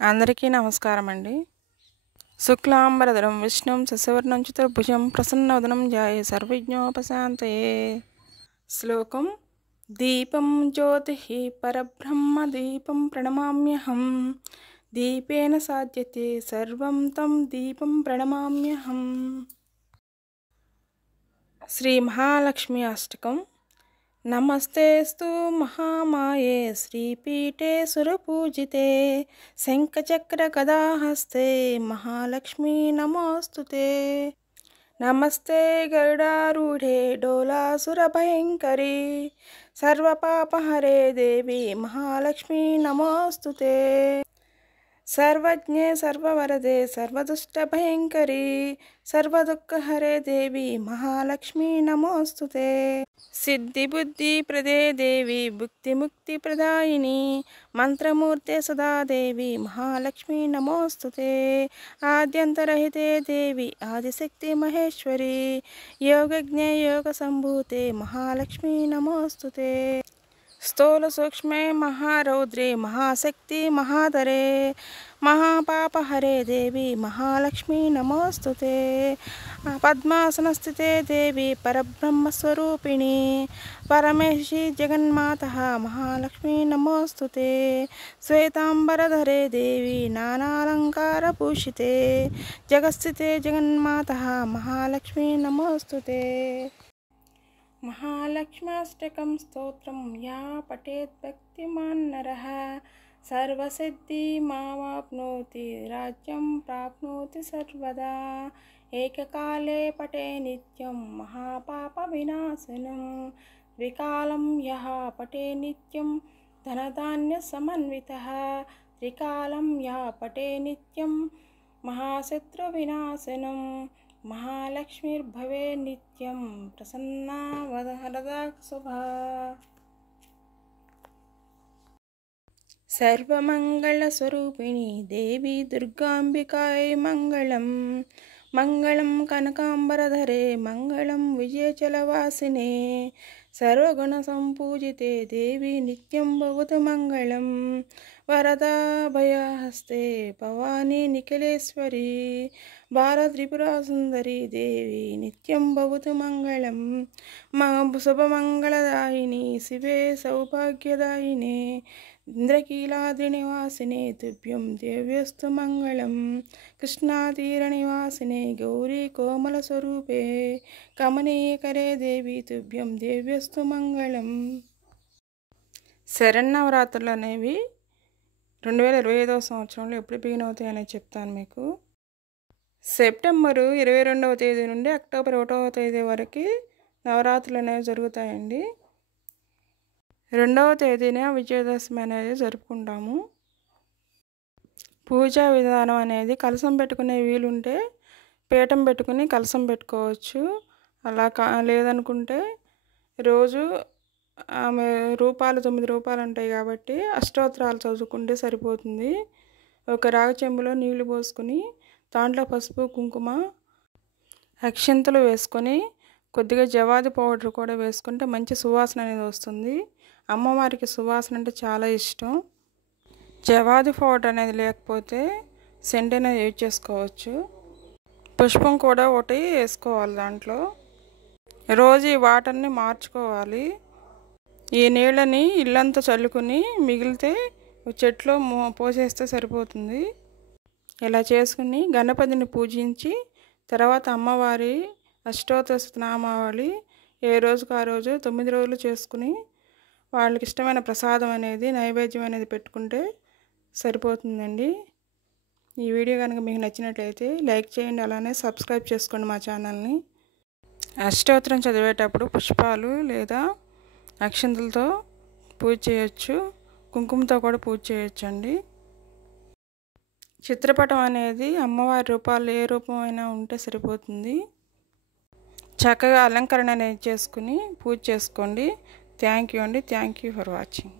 అందరికీ నమస్కారం అండి. శుక్లాంబరధరం విష్ణుం శశివర్ణం చతుర్భుజం ప్రసన్నవదనం ధ్యాయే సర్వవిఘ్నోపశాంతయే. శ్లోకం: దీపం జ్యోతిః పరబ్రహ్మ దీపం ప్రణమామ్యహం. దీపేన సాధ్యతే సర్వం తం దీపం ప్రణమామ్యహం. శ్రీ మహాలక్ష్మి అష్టకం. నమస్తేస్తు మహామాయే శ్రీపీఠే సురపూజితే శంఖచక్రగదాహస్తే మహాలక్ష్మీ నమోస్తుతే. నమస్తే గరుడారూఢే డోలాసురభయంకరీ సర్వపాపహరే దేవి మహాలక్ష్మీ నమోస్తుతే. సర్వజ్ఞే సర్వవరదే సర్వదుష్టభయంకరీ సర్వదుఃఖహరే దేవి మహాలక్ష్మీ నమోస్తుతే. సిద్ధిబుద్ధి ప్రదే దేవి భుక్తిముక్తి ప్రదాయిని మంత్రమూర్తే సదా దేవి మహాలక్ష్మీ నమోస్తుతే. ఆద్యంతరహితే దేవి ఆదిశక్తి మహేశ్వరి యోగజ్ఞే యోగ సంభూతే మహాలక్ష్మీ నమోస్తుతే. స్థూల సూక్ష్మే మహారౌద్రే మహాశక్తి మహాధరే మహాపాపహరే దేవి మహాలక్ష్మీ నమోస్తుతే. పద్మాసనస్థితే దేవి పరబ్రహ్మస్వరూపిణి పరమేశి జగన్మాతః మహాలక్ష్మీ నమోస్తుతే. శ్వేతాంబరధరే దేవి నానాలంకారభూషితే జగత్స్థితే జగన్మాతః మహాలక్ష్మీ నమోస్తుతే. మహాలక్ష్మ్యాష్టకం స్తోత్రం యా పఠేత్ భక్తిమాన్ నరః సర్వసిద్ధిమావాప్నోతి రాజ్యం ప్రాప్నోతి సర్వదా. ఏకకాలే పఠే నిత్యం మహాపాప వినాశనం ద్వికాలం యః పఠే నిత్యం ధనధాన్య సమన్వితః త్రికాలం యః పఠే నిత్యం మహాశత్రు వినాశనం. మహాలక్ష్మీర్భవే నిత్యం ప్రసన్నా వరదా శుభా. సర్వమంగళస్వరూపిణి దేవి దుర్గాంబికాయై మంగళం. మంగళం కనకాంబరధరే మంగళం విజయచలవాసినే సర్వగుణ సంపూజితే దేవి నిత్యం భవతు మంగళం. వరదాభయహస్తే భవానీ నిఖిలేశ్వరి బాలత్రిపురా సుందరి దేవి నిత్యం భవతు మంగళం. శుభమంగళదాయిని శివే సౌభాగ్యదాయినే ఇంద్రకీలాద్రినివాసినే తుభ్యం దేవ్యస్తు మంగళం. కృష్ణాతీరనివాసినే గౌరీ కోమలస్వరూపే కమనీయకరే దేవి తుభ్యం దేవ్యస్తు మంగళం. శరన్నవరాత్రులు అనేవి 2025వ సంవత్సరంలో ఎప్పుడు బిగిన్ అవుతాయి అనేది చెప్తాను మీకు. సెప్టెంబరు 22వ తేదీ నుండి అక్టోబర్ 1వ తేదీ వరకు నవరాత్రులు అనేవి జరుగుతాయండి. 2వ తేదీన విజయదశమి అనేది జరుపుకుంటాము. పూజా విధానం అనేది కలశం పెట్టుకునే వీలుంటే పీఠం పెట్టుకుని కలశం పెట్టుకోవచ్చు. అలా లేదనుకుంటే రోజు ఆమె రూపాలు 9 రూపాలు ఉంటాయి కాబట్టి అష్టోత్తరాలు చదువుకుంటే సరిపోతుంది. ఒక రాగి చెంబులో నీళ్లు పోసుకుని దాంట్లో పసుపు కుంకుమ అక్షింతలు వేసుకొని కొద్దిగా జవాది పౌడర్ కూడా వేసుకుంటే మంచి సువాసన అనేది వస్తుంది. అమ్మవారికి సువాసన అంటే చాలా ఇష్టం. జవాది పౌడర్ అనేది లేకపోతే సెంట్ అనేది యూజ్ చేసుకోవచ్చు. పుష్పం కూడా ఒకటి వేసుకోవాలి దాంట్లో. రోజు ఈ వాటర్ని మార్చుకోవాలి. ఈ నీళ్ళని ఇల్లంతా చల్లుకుని మిగిలితే చెట్లో పోసేస్తే సరిపోతుంది. ఇలా చేసుకుని గణపతిని పూజించి తర్వాత అమ్మవారి అష్టోత్తర నామావళి ఏ రోజుకు ఆ రోజు 9 రోజులు చేసుకుని వాళ్ళకి ఇష్టమైన ప్రసాదం అనేది నైవేద్యం అనేది పెట్టుకుంటే సరిపోతుందండి. ఈ వీడియో కనుక మీకు నచ్చినట్లయితే లైక్ చేయండి, అలానే సబ్స్క్రైబ్ చేసుకోండి మా ఛానల్ని. అష్టోత్తరం చదివేటప్పుడు పుష్పాలు లేదా అక్షింతలతో పూజ చేయొచ్చు, కుంకుమతో కూడా పూజ చేయొచ్చు అండి. చిత్రపటం అనేది అమ్మవారి రూపాలు ఏ రూపం అయినా ఉంటే సరిపోతుంది. చక్కగా అలంకరణ అనేది చేసుకుని పూజ చేసుకోండి. థ్యాంక్ యూ అండి. Thank you for watching.